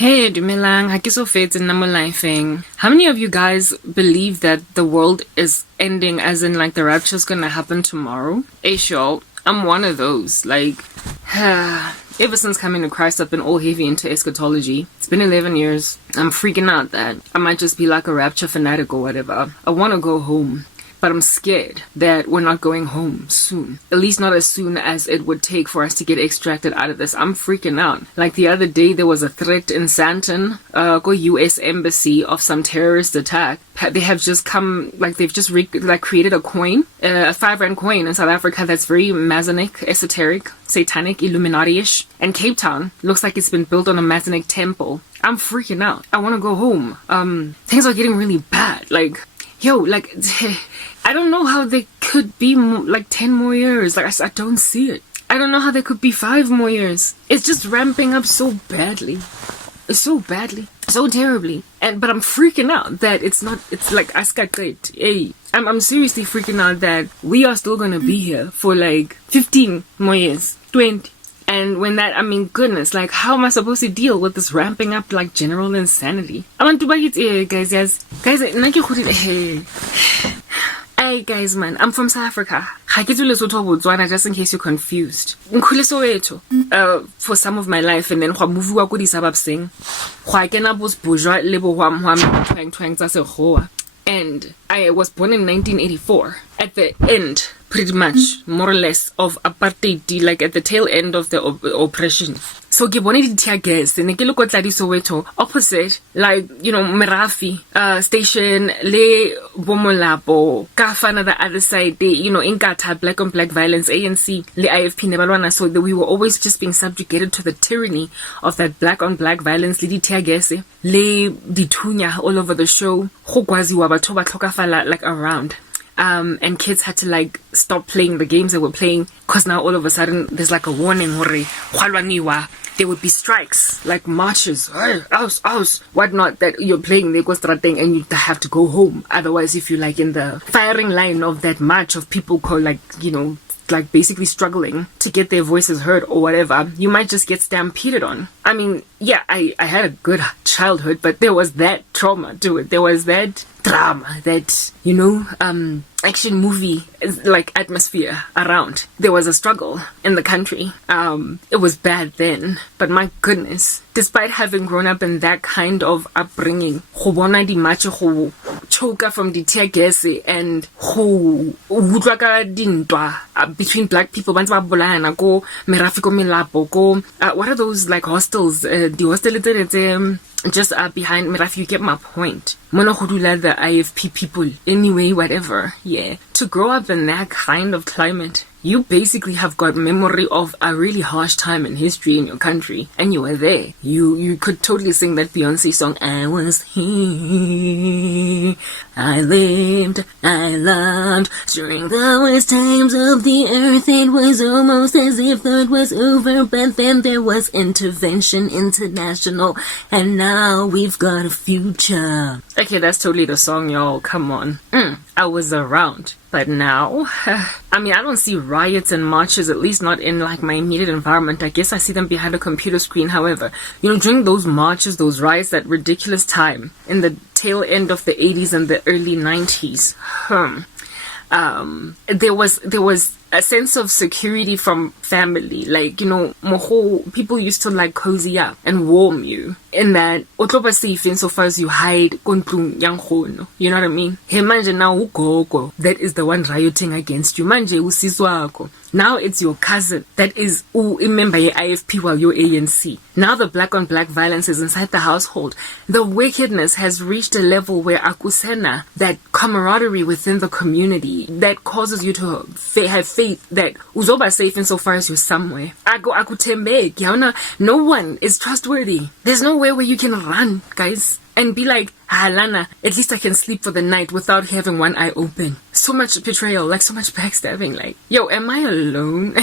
Hey, dumelang, ha ke so fetse nna mo lifeng. How many of you guys believe that the world is ending, as in like the rapture's gonna happen tomorrow? Hey, sure, I'm one of those. Like, ever since coming to Christ, I've been all heavy into eschatology. It's been 11 years. I'm freaking out that I might just be like a rapture fanatic or whatever. I want to go home. But I'm scared that we're not going home soon. At least not as soon as it would take for us to get extracted out of this. I'm freaking out. Like the other day, there was a threat in Santon, go US embassy of some terrorist attack. They have just come, like they've just created a coin, a 5 rand coin in South Africa that's very Masonic, esoteric, satanic, Illuminati-ish. And Cape Town looks like it's been built on a Masonic temple. I'm freaking out. I want to go home. Things are getting really bad. Like, yo, like, I don't know how they could be like 10 more years. Like, I don't see it. I don't know how there could be 5 more years. It's just ramping up so badly. So badly. So terribly. But I'm freaking out that it's like, askakait. Hey, I'm seriously freaking out that we are still gonna be here for like 15 more years. 20. And when that, I mean, goodness, like, how am I supposed to deal with this ramping up, like, general insanity? I want to buy it, guys, hey, guys, man, I'm from South Africa. Just in case you're confused. For some of my life, and then and I was born in 1984, at the end, pretty much, more or less, of apartheid, like at the tail end of the oppression. So ke bone di tear gas ne ke le ko tla di Soweto opposite, like, you know, Merafi station le Bomolapo ka fana the other side, they, you know, Inkatha, black on black violence, ANC le IFP ne balwana. So that we were always just being subjugated to the tyranny of that black on black violence, le di tear gas le dithunya all over the show. Go kwaziwa batho ba tlhokafala like around. And kids had to like stop playing the games they were playing, because now all of a sudden there's like a warning, there would be strikes, like marches, whatnot, that you're playing the thing and you have to go home. Otherwise, if you're like in the firing line of that march of people called, like, you know, like basically struggling to get their voices heard or whatever, you might just get stampeded on. I mean, yeah, I had a good childhood, but there was that trauma to it. There was that drama, that, you know, action movie like atmosphere around. There was a struggle in the country. It was bad then, but my goodness, despite having grown up in that kind of upbringing, go bona di match go choka from the tear gas and go utlwa ka dintwa between black people, bantse ba bolayana go merafi ko melapo go what are those like hostels, the hostel just behind Merafi. You get my point. Mono godula the IFP people anyway, whatever. Yeah, to grow up in that kind of climate, you basically have got memory of a really harsh time in history in your country, and you were there. You could totally sing that Beyonce song, I was here, I lived, I loved. During the worst times of the earth, it was almost as if it was over, but then there was intervention international, and now we've got a future. Okay, that's totally the song, y'all. Come on. I was around. But now, I mean, I don't see riots and marches, at least not in like my immediate environment. I guess I see them behind a computer screen. However, you know, during those marches, those riots, that ridiculous time in the tail end of the 80s and the early 90s, there was a sense of security from family. Like, you know, people used to like cozy up and warm you, in that otloba safe insofar as you hide kontlung yang khono. You know what I mean? Hey manje now ugogo that is the one rioting against you. Manje usizwa wako. Now it's your cousin that is member ye IFP while you're ANC. Now the black on black violence is inside the household. The wickedness has reached a level where akusena, that camaraderie within the community, that causes you to have faith that uzoba safe insofar as you're somewhere. No one is trustworthy. There's nowhere where you can run, guys, and be like, Lana, at least I can sleep for the night without having one eye open. So much betrayal, like so much backstabbing. Like, yo, am I alone?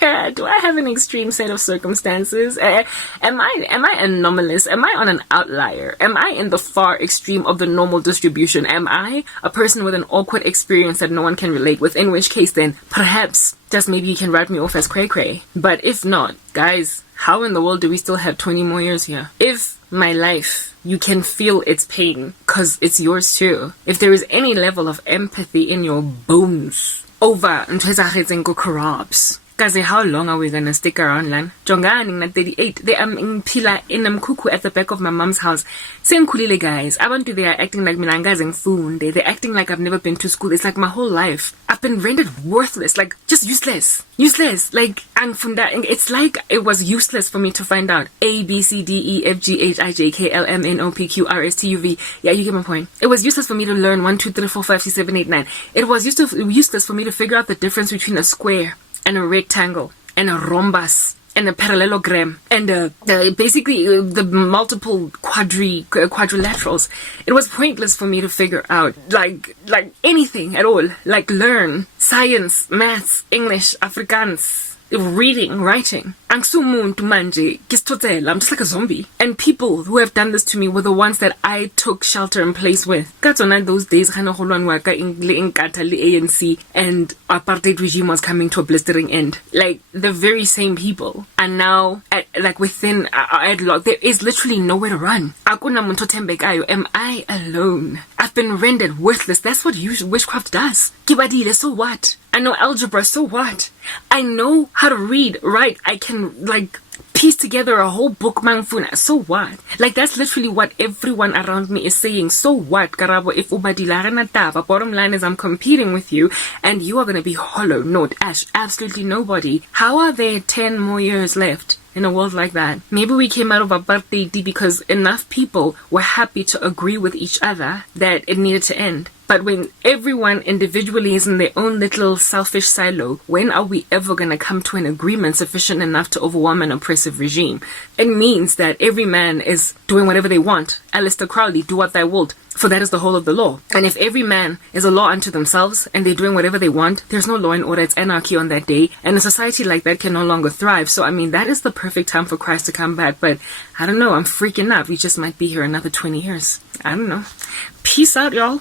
Do I have an extreme set of circumstances? Am I anomalous? Am I on an outlier? Am I in the far extreme of the normal distribution? Am I a person with an awkward experience that no one can relate with? In which case, then, perhaps, just maybe you can write me off as cray-cray. But if not, guys, how in the world do we still have 20 more years here? If my life, you can feel its pain because it's yours too. If there is any level of empathy in your bones over ntweza corrupts. Kaze, how long are we gonna stick around, lan? Jongani na 38. They am in pila in mkuku at the back of my mom's house. Same kulile guys. Abantu, they are acting like minangas and food. They're acting like I've never been to school. It's like my whole life I've been rendered worthless, like just useless. Like it's like it was useless for me to find out A B C D E F G H I J K L M N O P Q R S T U V. Yeah, you get my point. It was useless for me to learn 1 2 3 4 5 6 7 8 9. It was useless for me to figure out the difference between a square and a rectangle, and a rhombus, and a parallelogram, and basically the multiple quadrilaterals. It was pointless for me to figure out like anything at all. Like learn science, maths, English, Afrikaans, reading, writing. I'm just like a zombie. And people who have done this to me were the ones that I took shelter in place with. Those days, ANC and apartheid regime was coming to a blistering end. Like the very same people are now within our there is literally nowhere to run. Am I alone? I've been rendered worthless. That's what witchcraft does. So what? I know algebra, so what? I know how to read, write. I can piece together a whole book, mangfuna. So what? That's literally what everyone around me is saying. So what, Karabo? If ubadilaranatava, bottom line is I'm competing with you and you are gonna be hollow. No, Ash, absolutely nobody. How are there 10 more years left in a world like that? Maybe we came out of Apartheid because enough people were happy to agree with each other that it needed to end. But when everyone individually is in their own little selfish silo, when are we ever going to come to an agreement sufficient enough to overwhelm an oppressive regime? It means that every man is doing whatever they want. Alistair Crowley, do what thou wilt, for that is the whole of the law. And if every man is a law unto themselves and they're doing whatever they want, there's no law and order, it's anarchy on that day. And a society like that can no longer thrive. So, that is the perfect time for Christ to come back. But I don't know, I'm freaking out. We just might be here another 20 years. I don't know. Peace out, y'all.